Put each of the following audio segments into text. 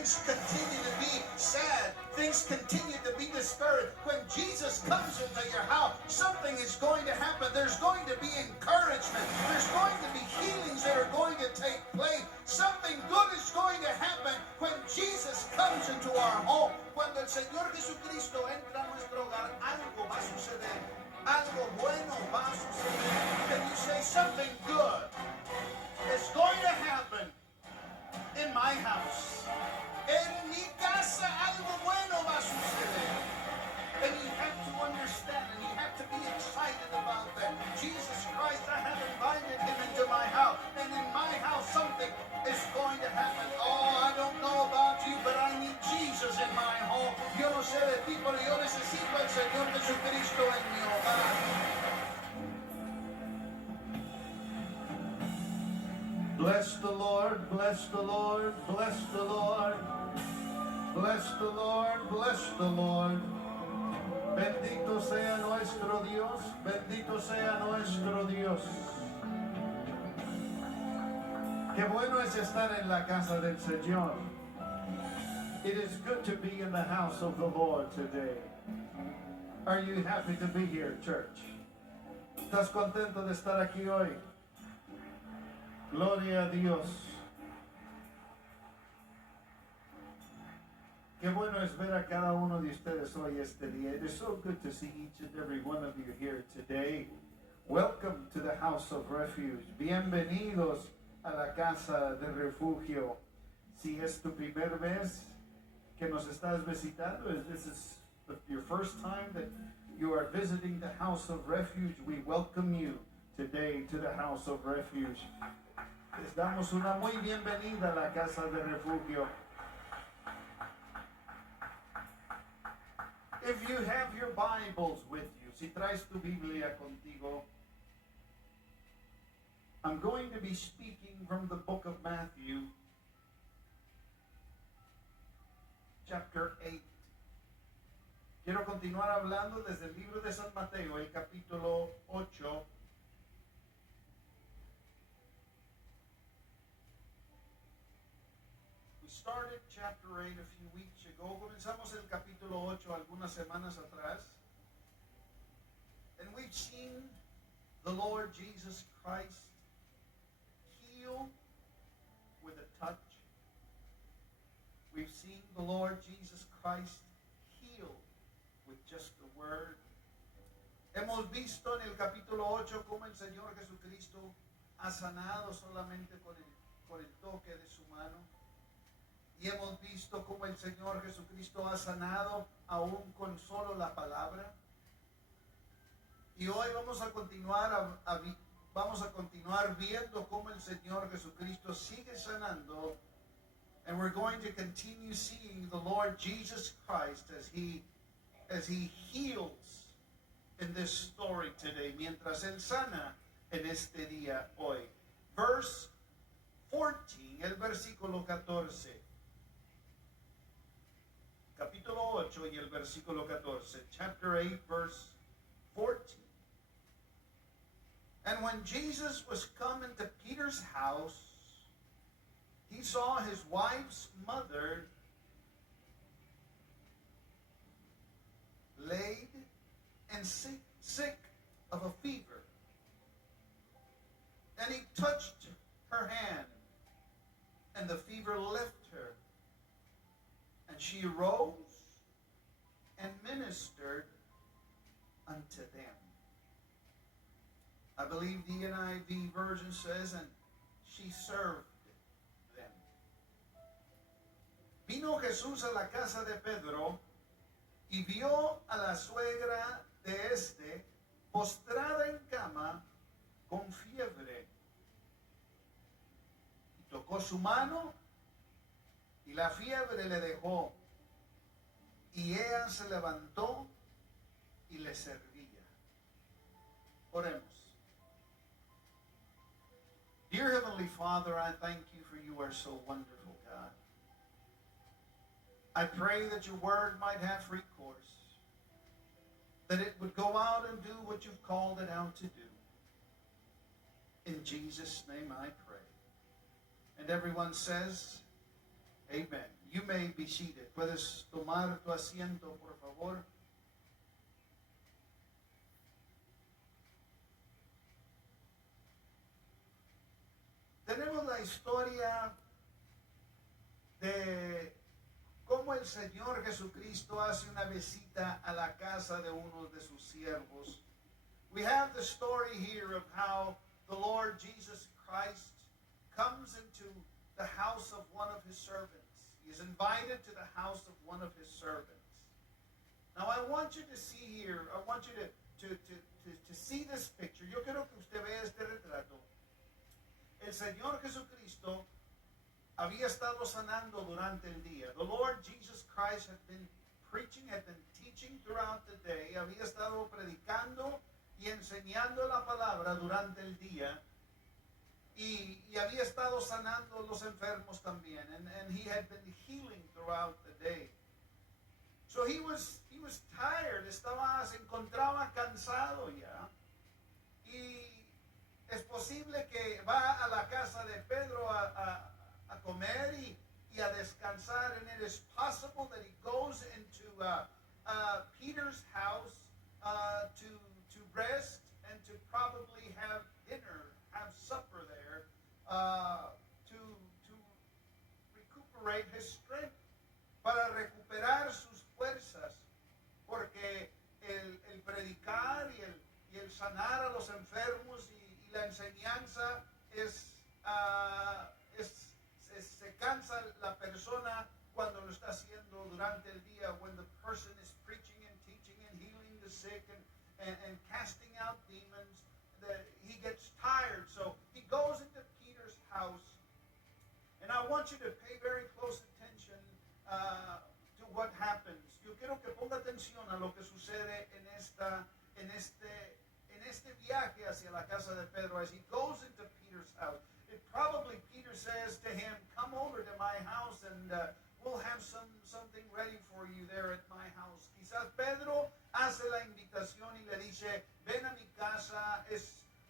things continue to be sad, things continue to be discouraged, when Jesus comes into your house, something is going to happen. There's going to be encouragement. There's going to be healings that are going to take place. Something good is going to happen when Jesus comes into our home. Cuando el Señor Jesucristo entra a nuestro hogar, algo va a suceder. Algo bueno va a suceder. Can you say something good is going to happen in my house? En mi casa algo bueno va a suceder. And you have to understand and you have to be excited about that. Jesus Christ, I have invited him into my house. And in my house something is going to happen. Oh, I don't know about you, but I need Jesus in my home. Yo no sé de ti, pero yo necesito al Señor Jesucristo en mi hogar. Bless the Lord, bless the Lord, bless the Lord. Bless the Lord, bless the Lord. Bendito sea nuestro Dios, bendito sea nuestro Dios. Qué bueno es estar en la casa del Señor. It is good to be in the house of the Lord today. Are you happy to be here, church? ¿Estás contento de estar aquí hoy? Gloria a Dios. Qué bueno es ver a cada uno de ustedes hoy este día. It is so good to see each and every one of you here today. Welcome to the house of refuge. Bienvenidos a la casa de refugio. Si es tu primer vez que nos estás visitando, if this is your first time that you are visiting the house of refuge, we welcome you today to the house of refuge. Les damos una muy bienvenida a la casa de refugio. If you have your Bibles with you, si traes tu Biblia contigo, I'm going to be speaking from the book of Matthew, chapter 8. Quiero continuar hablando desde el libro de San Mateo, el capítulo 8. We started chapter 8 a few weeks ago. Comenzamos el capítulo 8 algunas semanas atrás. And we've seen the Lord Jesus Christ heal with a touch. We've seen the Lord Jesus Christ heal with just a word. Hemos visto en el capítulo 8 cómo el Señor Jesucristo ha sanado solamente con el toque de su mano. Y hemos visto cómo el Señor Jesucristo ha sanado aún con solo la palabra. Y hoy vamos a continuar viendo cómo el Señor Jesucristo sigue sanando. And we're going to continue seeing the Lord Jesus Christ as he heals in this story today, mientras él sana en este día hoy. Verse 14, el versículo 14. Capítulo 8 y el versículo 14. Chapter 8, verse 14. And when Jesus was come into Peter's house, he saw his wife's mother laid and sick of a fever. And he touched her hand, and the fever left her. And she arose and ministered unto them. I believe the NIV version says, and she served them. Vino Jesús a la casa de Pedro y vio a la suegra de este postrada en cama con fiebre. Y tocó su mano y la fiebre le dejó. Y ella se levantó y le servía. Oremos. Dear Heavenly Father, I thank you for you are so wonderful, God. I pray that your word might have free course, that it would go out and do what you've called it out to do. In Jesus' name I pray. And everyone says, amen. You may be seated. Puedes tomar tu asiento, por favor. Tenemos la historia de cómo el Señor Jesucristo hace una visita a la casa de uno de sus siervos. We have the story here of how the Lord Jesus Christ comes into the house of one of his servants. He is invited to the house of one of his servants. Now I want you to see here, I want you to see this picture. Yo quiero que usted vea este retrato. El Señor Jesucristo había estado sanando durante el día. The Lord Jesus Christ had been preaching, had been teaching throughout the day. Había estado predicando y enseñando la palabra durante el día. Y había estado sanando a los enfermos también. And he had been healing throughout the day. So he was tired. Se encontraba cansado ya. Y es posible que va a la casa de Pedro a comer y a descansar. And it is possible that he goes into Peter's house to rest and to probably have dinner, have supper there, to recuperate his strength, para recuperar sus fuerzas, porque el predicar y el sanar a los enfermos y la enseñanza se cansa la persona cuando lo está haciendo durante el día, when the person is preaching and teaching and healing the sick and casting out demons, that he gets tired. So he goes into Peter's house, and I want you to pay very close attention to what happens. Yo quiero que ponga atención a lo que sucede en este viaje hacia la casa de Pedro as he goes into Peter's house. Probably Peter says to him, "Come over to my house and we'll have something ready for you there at my house." Quizás Pedro hace la invitación y le dice, "Ven a mi casa,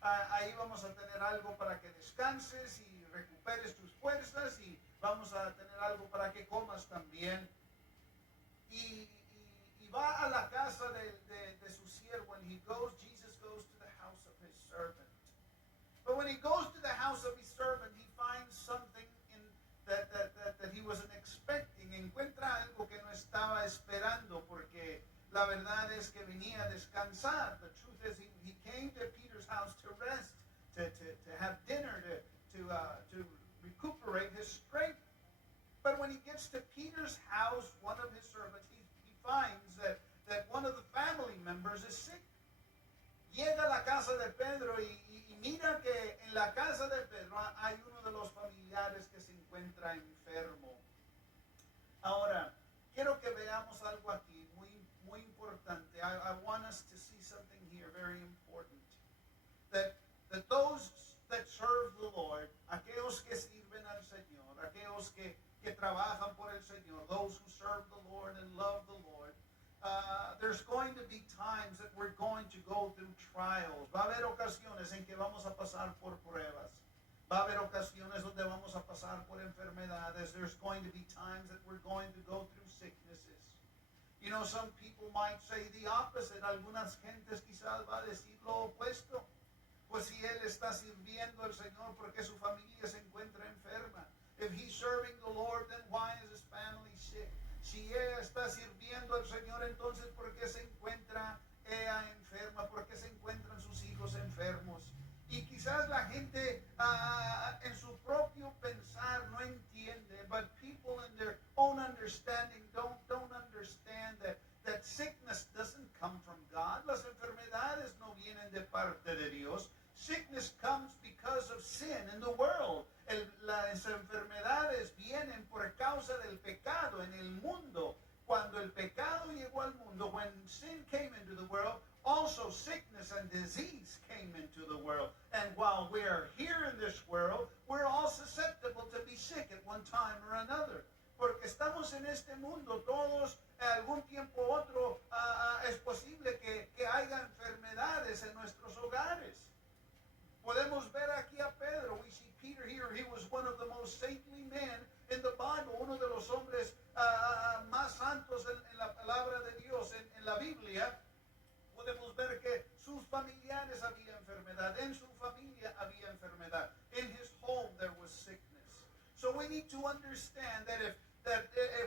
ahí vamos a tener algo para que descanses y recuperes tus fuerzas y vamos a tener algo para que comas también." Y va a la casa de su siervo, and Jesus goes to the house of his servant. But when he goes to the house of his servant, he finds something that he wasn't expecting. Encuentra algo que no estaba esperando, porque la verdad es que venía a descansar. The truth is, he came to Peter's house to rest, to have dinner, to recuperate his strength. But when he gets to Peter's house, one of his servants, he finds that one of the family members is sick. Llega a la casa de Pedro y mira que en la casa de Pedro hay uno de los familiares que se encuentra enfermo. Ahora, quiero que veamos algo aquí muy importante. I want us to see something here very important. That those that serve the Lord, aquellos que sirven al Señor, aquellos que trabajan por el Señor, those who serve the Lord and love the Lord, there's going to be times that we're going to go through trials. Va a haber ocasiones en que vamos a pasar por pruebas. Va a haber ocasiones donde vamos a pasar por enfermedades. There's going to be times that we're going to go through sicknesses. You know, some people might say the opposite. Algunas gentes quizás va a decir lo opuesto. Pues si él está sirviendo al Señor, porque su familia se encuentra enferma. If he's serving the Lord, then why is his family sick? Si ella está sirviendo al Señor, entonces ¿por qué se encuentra ella enferma? ¿Por qué se encuentran sus hijos enfermos? Y quizás la gente en su propio pensar no entiende, but people in their own understanding don't understand that sickness doesn't come from God. Las enfermedades no vienen de parte de Dios. Sickness comes because of sin in the world. Las enfermedades vienen por causa del pecado en el mundo. Cuando el pecado llegó al mundo, when sin came into the world, also sickness and disease came into the world. And while we are here in this world, we're all susceptible to be sick at one time or another. Porque estamos en este mundo, todos, algún tiempo u otro, es posible que haya enfermedades en nuestros hogares. Podemos ver aquí a Pedro. We see Peter here. He was one of the most saintly men in the Bible. Uno de los hombres need to understand that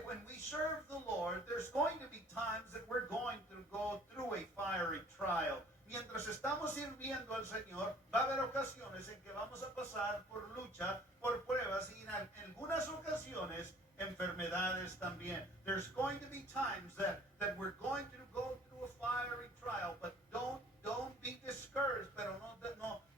when we serve the Lord, there's going to be times that we're going to go through a fiery trial. Mientras estamos sirviendo al Señor, va a haber ocasiones en que vamos a pasar por lucha, por pruebas y en algunas ocasiones enfermedades también. There's going to be times that we're going to go through a fiery trial, but don't be discouraged, pero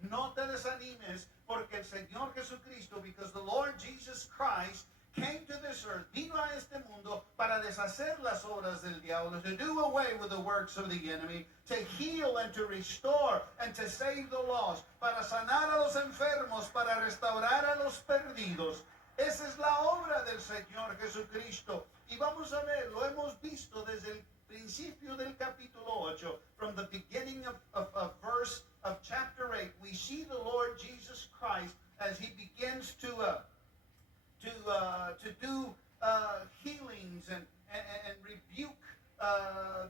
no te desanimes, porque el Señor Jesucristo, because the Lord Jesus Christ came to this earth, vino a este mundo para deshacer las obras del diablo, to do away with the works of the enemy, to heal and to restore and to save the lost, para sanar a los enfermos, para restaurar a los perdidos. Esa es la obra del Señor Jesucristo. Y vamos a ver, lo hemos visto desde el principio del capítulo 8, from the beginning of verse of chapter 8, we see the Lord Jesus Christ as he begins to do healings and rebuke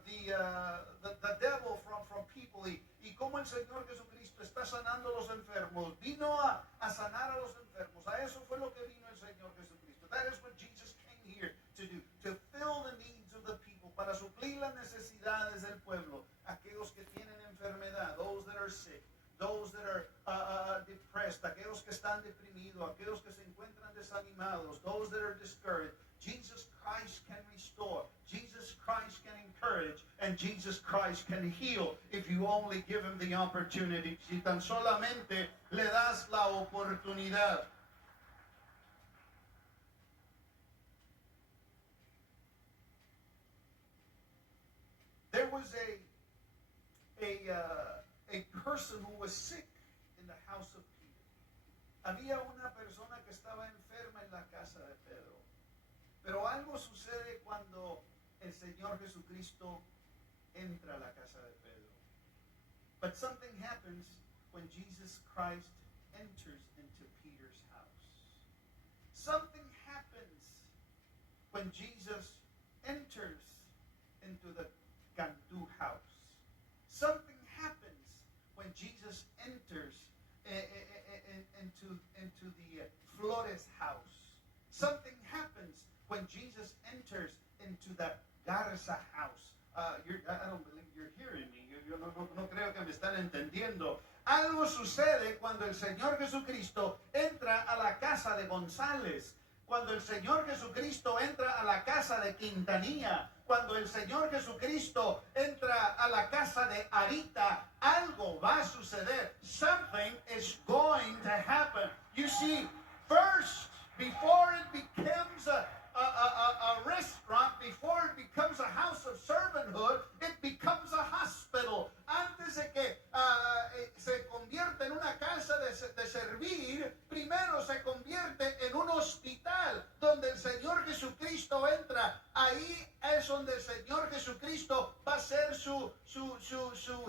the devil from people. Y como el Señor Jesucristo está sanando a los enfermos, vino a sanar a los enfermos. A eso fue lo que vino el Señor Jesucristo. That is what Jesus came here to do, to fill the needs of the people, para suplir las necesidades del pueblo, aquellos que tienen enfermedad, those that are sick, those that are depressed, aquellos que están deprimidos, aquellos que se encuentran desanimados, those that are discouraged. Jesus Christ can restore, Jesus Christ can encourage, and Jesus Christ can heal if you only give him the opportunity. Si tan solamente le das la oportunidad. There was a person who was sick in the house of Peter. Había una persona que estaba enferma en la casa de Pedro. Pero algo sucede cuando el Señor Jesucristo entra a la casa de Pedro. But something happens when Jesus Christ enters into Peter's house. Something happens when Jesus enters into the Cantu house. Something happens when Jesus enters into the Flores house. Something happens when Jesus enters into the Garza house. I don't believe you're hearing me. Yo no creo que me están entendiendo. Algo sucede cuando el Señor Jesucristo entra a la casa de González. Cuando el Señor Jesucristo entra a la casa de Quintanilla, cuando el Señor Jesucristo entra a la casa de Arita, algo va a suceder. Something is going to happen. You see, first, before it becomes a restaurant, before it becomes a house of servanthood, it becomes a hospital. Antes de que se convierta en una casa de servir, primero se convierte en un hospital donde el Señor Jesucristo entra. Ahí es donde el Señor Jesucristo va a ser su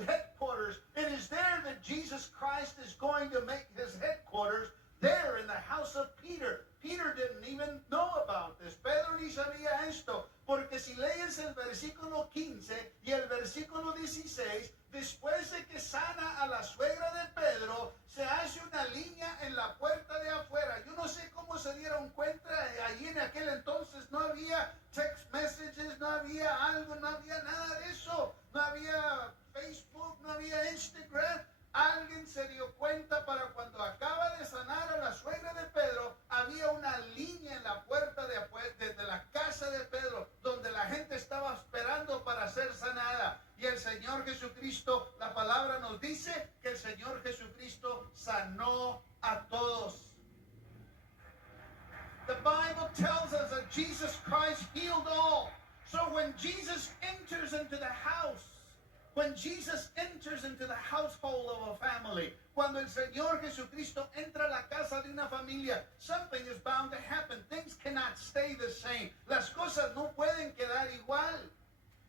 headquarters. It is there that Jesus Christ is going to make his headquarters, there in the house of Peter. Peter didn't even know about this. Pedro ni sabía esto, porque si lees el versículo 15 y el versículo 16, después de que sana a la suegra de Pedro, se hace una línea en la puerta de afuera. Yo no sé cómo se dieron cuenta, allí en aquel entonces no había text messages, no había algo, no había nada de eso, no había Facebook, no había Instagram. Alguien se dio cuenta para cuando acaba de sanar a la suegra de Pedro, había una línea en la puerta de la casa de Pedro, donde la gente estaba esperando para ser sanada. Y el Señor Jesucristo, la palabra nos dice que el Señor Jesucristo sanó a todos. The Bible tells us that Jesus Christ healed all. So when Jesus enters into the house, when Jesus enters into the household of a family, cuando el Señor Jesucristo entra a la casa de una familia, something is bound to happen. Things cannot stay the same. Las cosas no pueden quedar igual.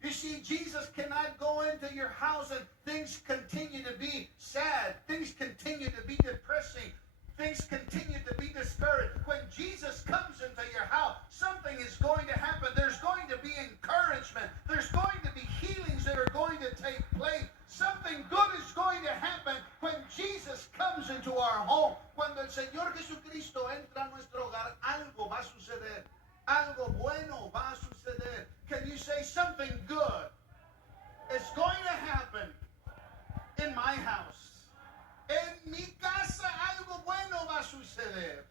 You see, Jesus cannot go into your house and things continue to be sad. Things continue to be depressing. Things continue to be discouraged. When Jesus comes into your house, something is going to happen. There's going to be encouragement. There's going to be healings that are going to take place. Something good is going to happen when Jesus comes into our home. Cuando el Señor Jesucristo entra a nuestro hogar, algo va a suceder. Algo bueno va a suceder. Can you say something good is going to happen in my house? En mi casa algo bueno va a suceder.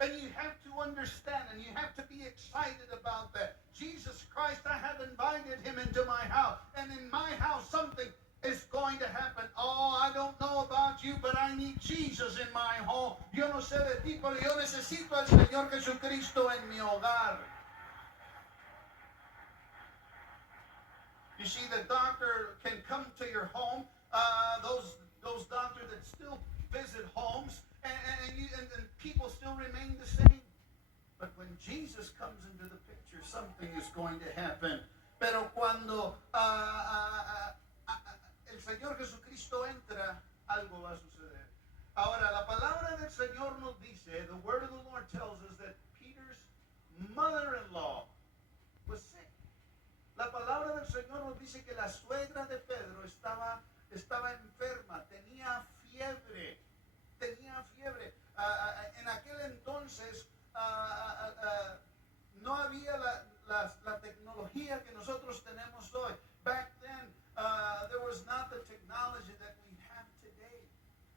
And you have to understand and you have to be excited about that. Jesus Christ, I have invited him into my house. And in my house something is going to happen. Oh, I don't know about you, but I need Jesus in my home. Yo no sé de ti, pero yo necesito al Señor Jesucristo en mi hogar. You see, the doctor can come to your home. Those doctors that still visit homes, and people still remain the same. But when Jesus comes into the picture, something is going to happen. Pero cuando el Señor Jesucristo entra, algo va a suceder. Ahora, la palabra del Señor nos dice, the word of the Lord tells us that Peter's mother-in-law was sick. La palabra del Señor nos dice que la suegra de Pedro estaba enferma, tenía fiebre. En aquel entonces no había la tecnología que nosotros tenemos hoy. Back then, there was not the technology that we have today.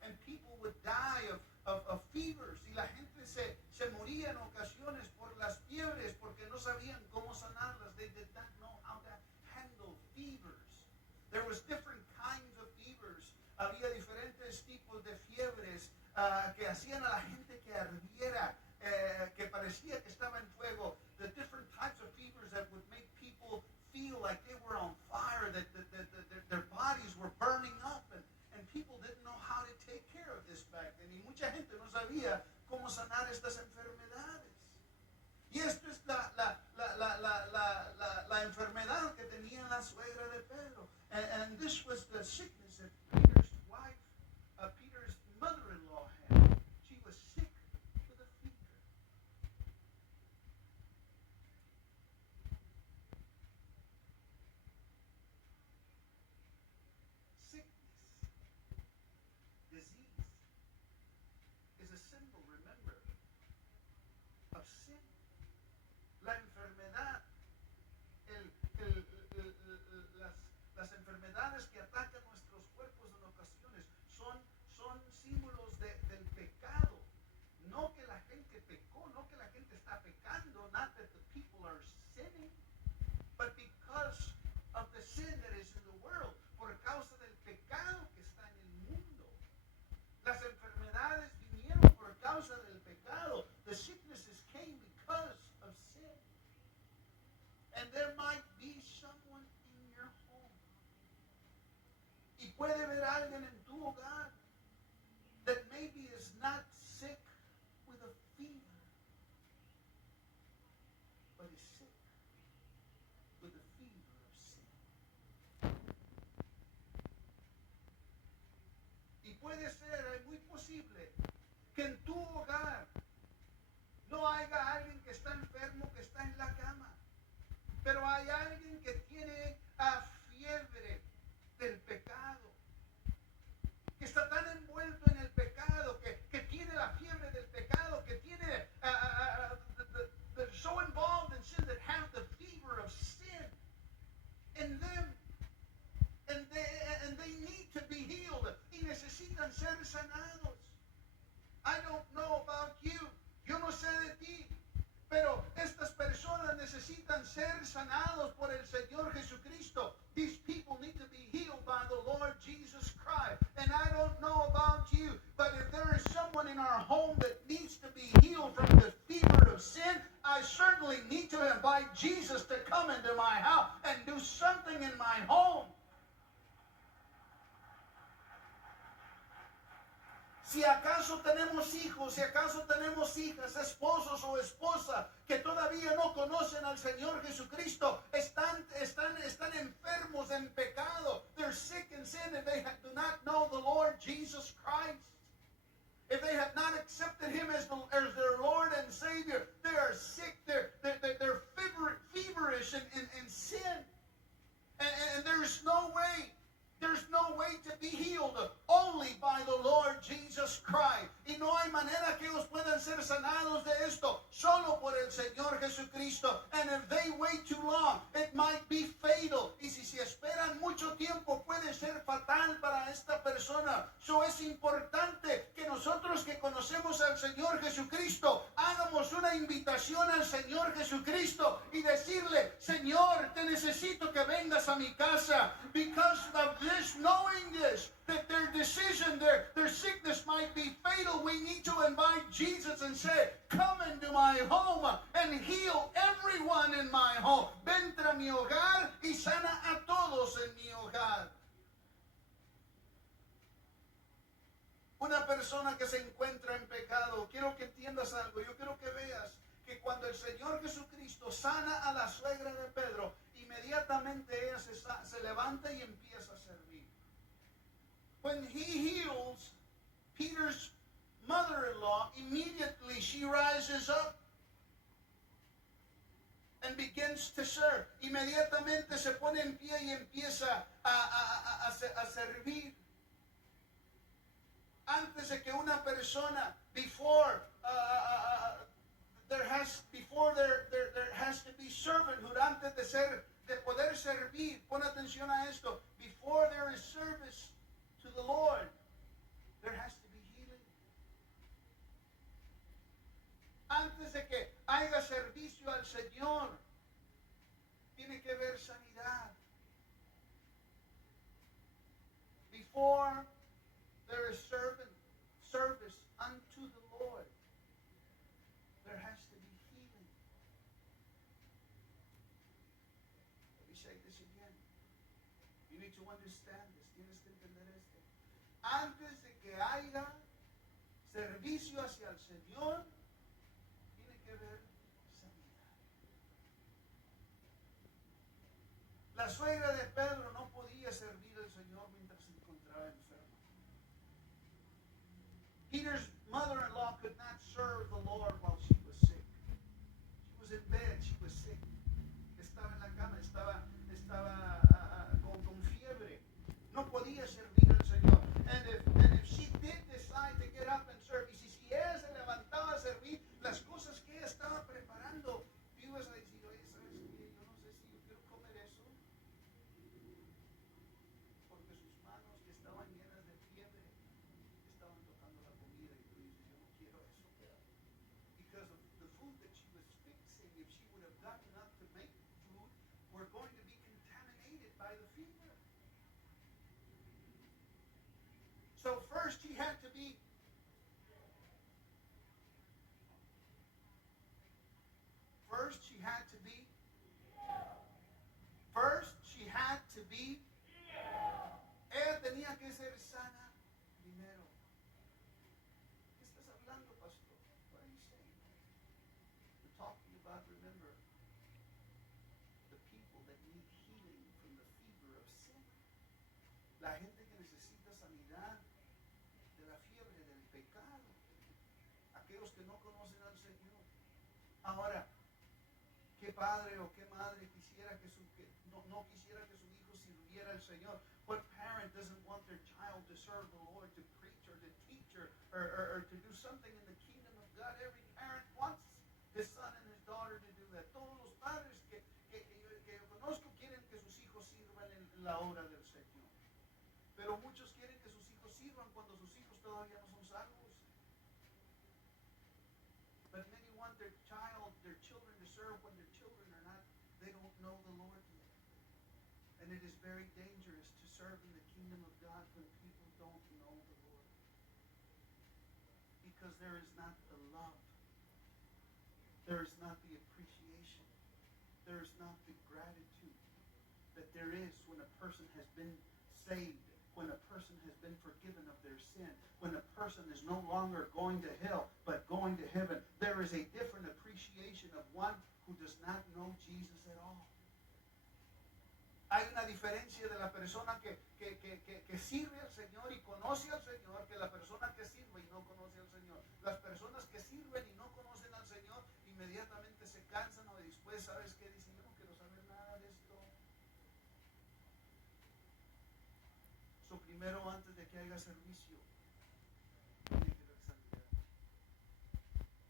And people would die of fevers. Y la gente se moría en ocasiones por las fiebres porque no sabían cómo sanarlas. They did not know how to handle fevers. There was different kinds of fevers. Había diferentes tipos de fiebres que hacían a la gente que ardiera, que parecía que estaba en fuego. The different types of fevers that would make people feel like they were on fire, that their bodies were burning up, and people didn't know how to take care of this back then. Y mucha gente no sabía cómo sanar estas enfermedades. Y esto es la enfermedad que tenía la suegra de Pedro. And this was the sickness that Peter's wife, Peter's mother-in-law had. She was sick with a fever. Sickness, disease, is a symbol, remember, of sin. La enfermedad, las enfermedades que atacan nuestros cuerpos en ocasiones son símbolos del pecado. No que la gente pecó, no que la gente está pecando, not that the people are sinning, but because of the sin that is in the world, por causa del pecado que está en el mundo. Las enfermedades vinieron por causa del pecado. The sicknesses came because of sin. And there might be someone in your home. Y puede haber alguien en tu hogar that maybe is not sick with a fever, but is sick with the fever of sin. Y puede ser, es muy posible, que en tu hogar no haya alguien que está enfermo, que está en la cama, pero hay alguien que tiene fiebre del pecado, que está tan envuelto en el pecado, que tiene la fiebre del pecado, que tiene, they're so involved in sin that have the fever of sin in them, and they need to be healed, y necesitan ser sanados. I don't know about you, yo no sé de ti, pero estas personas necesitan ser sanados por el Señor Jesucristo. These people need to be healed by the Lord Jesus Christ. And I don't know about you, but if there is someone in our home that needs to be healed from the fever of sin, I certainly need to invite Jesus to come into my house and do something in my home. Si acaso tenemos hijos, si acaso tenemos hijas, esposos o esposas que todavía no conocen al Señor Jesucristo, están enfermos en pecado. They're sick in sin and they do not know the Lord Jesus Christ. If they have not accepted Him as their Lord and Savior, they are sick. They're feverish in sin, and there's no way. There's no way to be healed only by the Lord Jesus Christ. Y no hay manera que ellos puedan ser sanados de esto, solo por el Señor Jesucristo. And if they wait too long, it might be fatal. Y si se esperan mucho tiempo, puede ser fatal para esta persona. So es importante que nosotros que conocemos al Señor Jesucristo, hagamos una invitación al Señor Jesucristo y decirle, Señor, te necesito que vengas a mi casa. Because of this, knowing this, that their decision, their sickness might be fatal, we need to invite Jesus and say, come into my home and heal everyone in my home. Entra a mi hogar y sana a todos en mi hogar. Una persona que se encuentra en pecado, quiero que entiendas algo, yo quiero que veas que cuando el Señor Jesucristo sana a la suegra de Pedro, inmediatamente ella se levanta y empieza a servir. When he heals Peter's mother-in-law, immediately she rises up and begins to serve. Inmediatamente se pone en pie y empieza a servir. Antes de que una persona, before there has to be servanthood, antes de poder servir, pon atención a esto, before there is service to the Lord, there has to be healing. Antes de que haya servicio al Señor, tiene que haber sanidad. Before there is service unto the Lord, there has to be healing. Let me say this again. You need to understand this. Tienes que entender esto. Antes de que haya servicio hacia el Señor, tiene que haber sanidad. La suegra de Pedro no podía servir al Señor mientras se encontraba enferma. Peter's mother-in-law could not serve the Lord while she was sick. She was in bed, she was sick. Estaba en la cama, estaba con fiebre. No podía servir al Señor. And if she did decide to get up and serve, y si ella se levantaba a servir, las cosas que ella estaba preparando, tú ibas a decir, oye, ¿sabes qué? Yo no sé si yo quiero comer eso. Porque sus manos que estaban llenas de fiebre estaban tocando la comida y tú dices, yo no quiero eso. Because of the food that she was fixing, if she would have gotten up to make food, were going to be contaminated by the fever. So first she had to be ella tenía que ser sana primero. ¿Qué estás hablando, pastor? What are you saying? We're talking about, remember, the people that need healing from the fever of sin. La gente que necesita sanidad de la fiebre del pecado. Aquellos que no conocen al Señor. Ahora, qué padre o qué madre quisiera que no quisiera que su hijo sirviera al Señor. What parent doesn't want their child to serve the Lord, to preach or to teach or to do something in the kingdom of God? Every parent wants his son and his daughter to do that. Todos los padres que yo conozco quieren que sus hijos sirvan en la obra del Señor. Pero muchos quieren que sus hijos sirvan cuando sus hijos todavía no son salvos. But many want their children to serve when their children are not, they don't know the Lord yet. And it is very dangerous to serve in the kingdom of God when people don't know the Lord. Because there is not the love. There is not the appreciation. There is not the gratitude that there is when a person has been saved, when a person has been forgiven of their sin, when a person is no longer going to hell, but going to heaven. There is a different appreciation of one who does not know Jesus at all. Hay una diferencia de la persona que sirve al Señor y conoce al Señor, que la persona que sirve y no conoce al Señor. Las personas que sirven y no conocen al Señor, inmediatamente se cansan o después, ¿sabes qué? Dicen, yo no quiero saber nada de esto. So, primero, antes de que haya servicio, tiene que haber sanidad.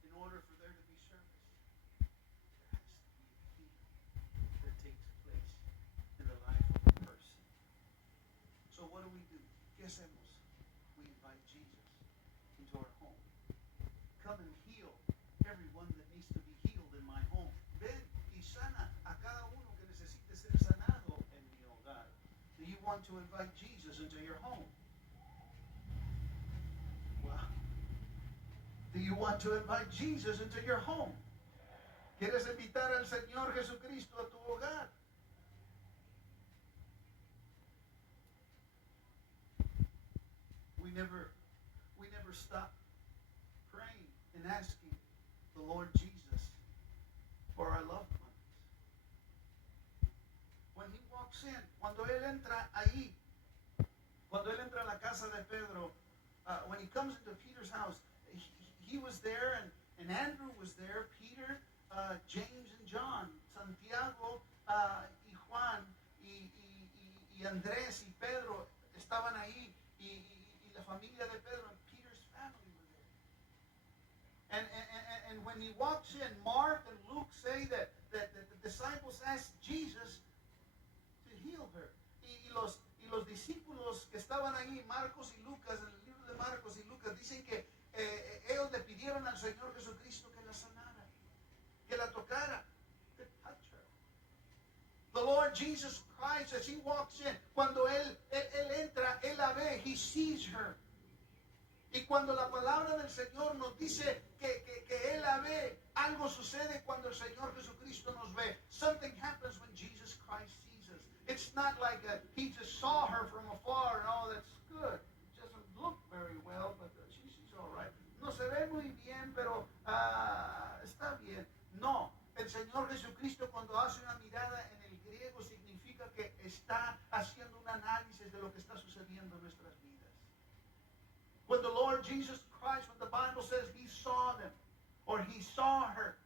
In order for there to be service. ¿qué hacemos? We invite Jesus into our home. Come and heal everyone that needs to be healed in my home. Ven y sana a cada uno que necesite ser sanado en mi hogar. Do you want to invite Jesus into your home? Wow. Do you want to invite Jesus into your home? ¿Quieres invitar al Señor Jesucristo a tu hogar? We never stop praying and asking the Lord Jesus for our loved ones. When he walks in, cuando él entra ahí, cuando él entra a la casa de Pedro, when he comes into Peter's house, he was there, and Andrew was there, Peter, James and John, Santiago y Juan y Andrés y Pedro estaban ahí, y la familia de Pedro, and Peter's family were there. And when he walks in, Mark and Luke say that the disciples asked Jesus to heal her. Y los discípulos que estaban ahí, Marcos y Lucas, en el libro de Marcos y Lucas, dicen que ellos le pidieron al Señor Jesucristo que la sanara, que la tocara, to touch her. The Lord Jesus Christ, as he walks in, cuando él entra, él la ve, he sees her. Y cuando la palabra del Señor nos dice que él la ve, algo sucede cuando el Señor Jesucristo nos ve. Something happens when Jesus Christ sees us. It's not like he just saw her from afar and oh, that's good. It doesn't look very well, but she's all right. No se ve muy bien, pero está bien. No, el Señor Jesucristo cuando hace una mirada en el griego significa que está haciendo un análisis de lo que está sucediendo en nuestras vidas. When the Lord Jesus Christ, when the Bible says he saw them, or he saw her,